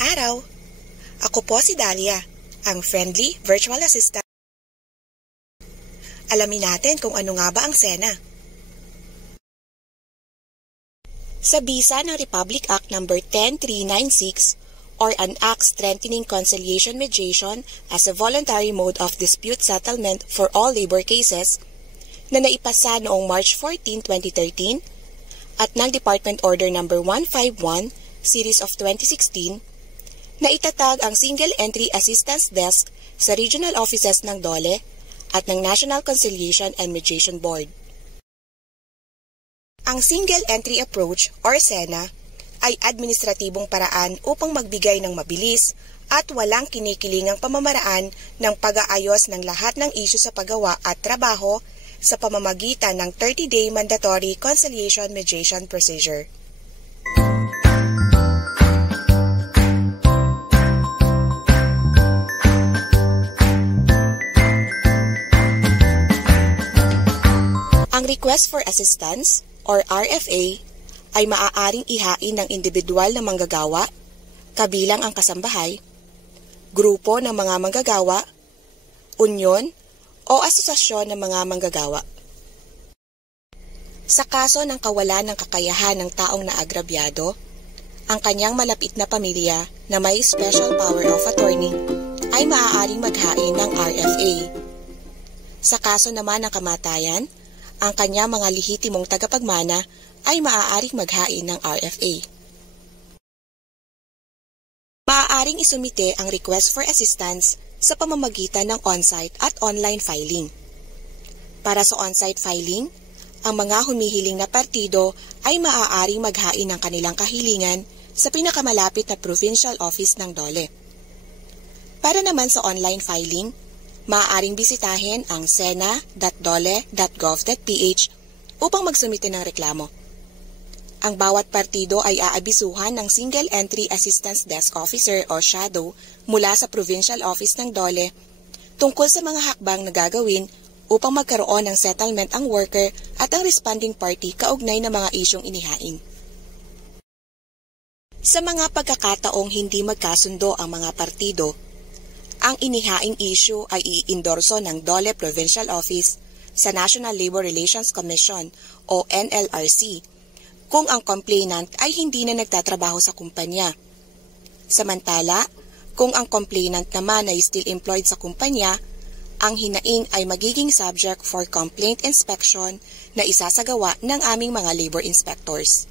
araw! Ako po si Dalia, ang friendly virtual assistant. Alamin natin kung ano nga ba ang SENA. Sa bisa ng Republic Act No. 10396 or an Act Strengthening Conciliation Mediation as a Voluntary Mode of Dispute Settlement for All Labor Cases na naipasa noong March 14, 2013 at ng Department Order No. 151 Series of 2016 na itatag ang Single Entry Assistance Desk sa regional offices ng DOLE at ng National Conciliation and Mediation Board. Ang Single Entry Approach or SENA ay administratibong paraan upang magbigay ng mabilis at walang kinikilingang pamamaraan ng pag-aayos ng lahat ng isyu sa paggawa at trabaho sa pamamagitan ng 30-day mandatory conciliation mediation procedure. Ang Request for Assistance or RFA ay maaaring ihain ng individual na manggagawa, kabilang ang kasambahay, grupo ng mga manggagawa, unyon, o asosasyon ng mga manggagawa. Sa kaso ng kawalan ng kakayahan ng taong naagrabyado, ang kanyang malapit na pamilya na may special power of attorney ay maaaring maghain ng RFA. Sa kaso naman ng kamatayan, ang kanyang mga lehitimong tagapagmana ay maaaring maghain ng RFA. Maaaring isumite ang request for assistance sa pamamagitan ng on-site at online filing. Para sa on-site filing, ang mga humihiling na partido ay maaaring maghain ng kanilang kahilingan sa pinakamalapit na provincial office ng DOLE. Para naman sa online filing, maaaring bisitahin ang sena.dole.gov.ph upang magsumite ng reklamo. Ang bawat partido ay aabisuhan ng Single Entry Assistance Desk Officer o SHADO mula sa Provincial Office ng DOLE tungkol sa mga hakbang na gagawin upang magkaroon ng settlement ang worker at ang responding party kaugnay ng mga isyong inihain. Sa mga pagkakataong hindi magkasundo ang mga partido, ang inihaing issue ay i-endorso ng DOLE Provincial Office sa National Labor Relations Commission o NLRC kung ang complainant ay hindi na nagtatrabaho sa kumpanya. Samantala, kung ang complainant naman ay still employed sa kumpanya, ang hinaing ay magiging subject for complaint inspection na isasagawa ng aming mga labor inspectors.